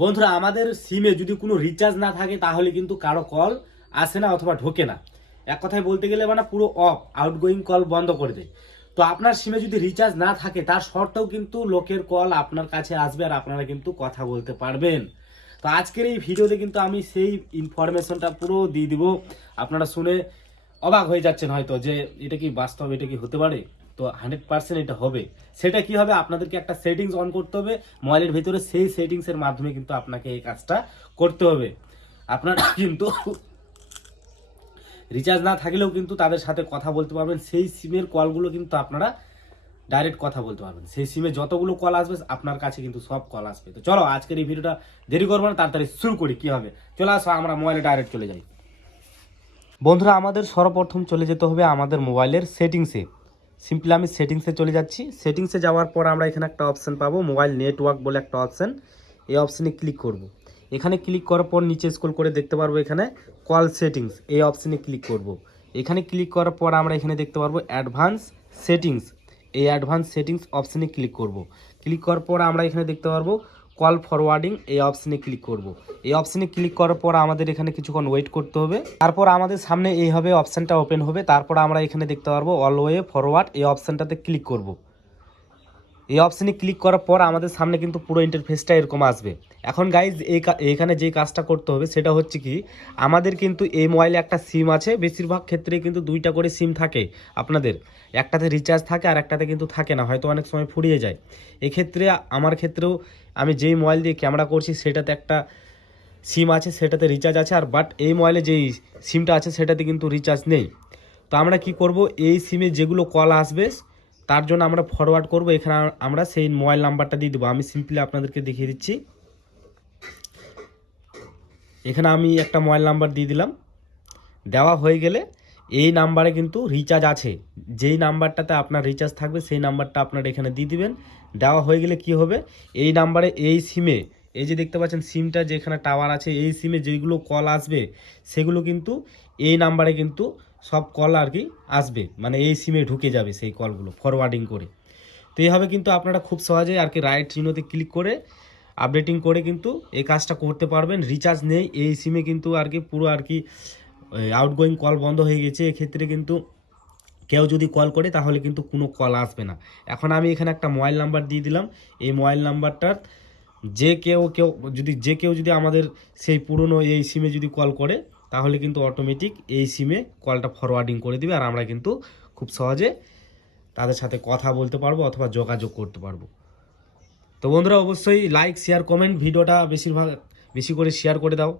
বন্ধুরা, আমাদের সিমে যদি কোনো রিচার্জ না থাকে তাহলে কিন্তু কারো কল আসে না অথবা ঢোকে না। এক কথায় বলতে গেলে মানে পুরো অফ, আউটগোয়িং কল বন্ধ করে দেয়। তো আপনার সিমে যদি রিচার্জ না থাকে তার সত্ত্বেও কিন্তু লোকের কল আপনার কাছে আসবে আর আপনারা কিন্তু কথা বলতে পারবেন। তো আজকের এই ভিডিওতে কিন্তু আমি সেই ইনফরমেশনটা পুরো দিয়ে দিব। আপনারা শুনে অবাক হয়ে যাচ্ছেন হয়তো যে এটা কি বাস্তব, এটা কি হতে পারে। তো 100% এটা হবে। সেটা কি হবে, আপনাদেরকে একটা সেটিংস অন করতে হবে মোবাইলের ভিতরে। সেই সেটিংসের মাধ্যমে কিন্তু আপনাকে এই কাজটা করতে হবে। আপনারা কিন্তু রিচার্জ না থাকলেও কিন্তু তাদের সাথে কথা বলতে পারবেন। সেই সিমের কলগুলো কিন্তু আপনারা ডাইরেক্ট কথা বলতে পারবেন। সেই সিমে যতগুলো কল আসবে আপনার কাছে কিন্তু সব কল আসবে। তো চলো আজকের এই ভিডিওটা দেরি করবো না, তাড়াতাড়ি শুরু করি। কি হবে, চলে আসো, আমরা মোবাইলে ডাইরেক্ট চলে যাই। বন্ধুরা, আমাদের সর্বপ্রথম চলে যেতে হবে আমাদের মোবাইলের সেটিংসে। সিম্পলি আমি সেটিংসে চলে যাচ্ছি। সেটিংসে যাওয়ার পর আমরা এখানে একটা অপশান পাবো, মোবাইল নেটওয়ার্ক বলে একটা অপশান। এই অপশানে ক্লিক করব। এখানে ক্লিক করার পর নিচে স্ক্রল করে দেখতে পারবো এখানে কল সেটিংস, এই অপশানে ক্লিক করব। এখানে ক্লিক করার পর আমরা এখানে দেখতে পারবো অ্যাডভান্স সেটিংস। এই অ্যাডভান্স সেটিংস অপশানে ক্লিক করব। ক্লিক করার পর আমরা এখানে দেখতে পারবো কল ফরওয়ার্ডিং, এই অপশানে ক্লিক করব। এই অপশানে ক্লিক করার পর আমাদের এখানে কিছুক্ষণ ওয়েট করতে হবে। তারপর আমাদের সামনে এইভাবে অপশানটা ওপেন হবে। তারপর আমরা এখানে দেখতে পারবো অল ওয়ে ফরওয়ার্ড, এই অপশানটাতে ক্লিক করব। এই অপশানে ক্লিক করার পর আমাদের সামনে কিন্তু পুরো ইন্টারফেসটা এরকম আসবে। এখন গাইজ এইখানে যে কাজটা করতে হবে সেটা হচ্ছে কি, আমাদের কিন্তু এই মোবাইলে একটা সিম আছে। বেশিরভাগ ক্ষেত্রে কিন্তু দুইটা করে সিম থাকে আপনাদের। একটাতে রিচার্জ থাকে আর একটাতে কিন্তু থাকে না, হয়তো অনেক সময় ফুরিয়ে যায়। এক্ষেত্রে আমার ক্ষেত্রেও আমি যেই মোবাইল দিয়ে ক্যামেরা করছি সেটাতে একটা সিম আছে, সেটাতে রিচার্জ আছে। আর বাট এই মোবাইলে যেই সিমটা আছে সেটাতে কিন্তু রিচার্জ নেই। তো আমরা কি করব, এই সিমে যেগুলো কল আসবে তার জন্য আমরা ফরওয়ার্ড করব। এখানে আমরা সেই মোবাইল নাম্বারটা দিয়ে দেবো। আমি সিম্পলি আপনাদেরকে দেখিয়ে দিচ্ছি। এখানে আমি একটা মোবাইল নাম্বার দিয়ে দিলাম। দেওয়া হয়ে গেলে এই নাম্বারে কিন্তু রিচার্জ আছে, যেই নাম্বারটাতে আপনার রিচার্জ থাকবে সেই নাম্বারটা আপনার এখানে দিয়ে দিবেন। দেওয়া হয়ে গেলে কি হবে, এই নাম্বারে এই সিমে, এই যে দেখতে পাচ্ছেন সিমটা যেখানে টাওয়ার আছে, এই সিমে যেগুলো কল আসবে সেগুলো কিন্তু এই নাম্বারে কিন্তু সব কল আর কি আসবে, মানে এই সিমে ঢুকে যাবে সেই কলগুলো ফরওয়ার্ডিং করে। তো এইভাবে কিন্তু আপনারা খুব সহজেই আর কি রাইট চিহ্নতে ক্লিক করে আপডেটিং করে কিন্তু এই কাজটা করতে পারবেন। রিচার্জ নেই এই সিমে কিন্তু আর কি পুরো আর কি আউটগোয়িং কল বন্ধ হয়ে গেছে। এক্ষেত্রে কিন্তু কেউ যদি কল করে তাহলে কিন্তু কোনো কল আসবে না। এখন আমি এখানে একটা মোবাইল নাম্বার দিয়ে দিলাম। এই মোবাইল নাম্বারটার যে কেউ যদি আমাদের সেই পুরনো এই সিমে যদি কল করে তাহলে কিন্তু অটোমেটিক এই সিমে কলটা ফরওয়ার্ডিং করে দিবে আর আমরা কিন্তু খুব সহজে তাদের সাথে কথা বলতে পারবো অথবা যোগাযোগ করতে পারবো। তো বন্ধুরা, অবশ্যই লাইক শেয়ার কমেন্ট ভিডিওটা বেশি করে শেয়ার করে দাও।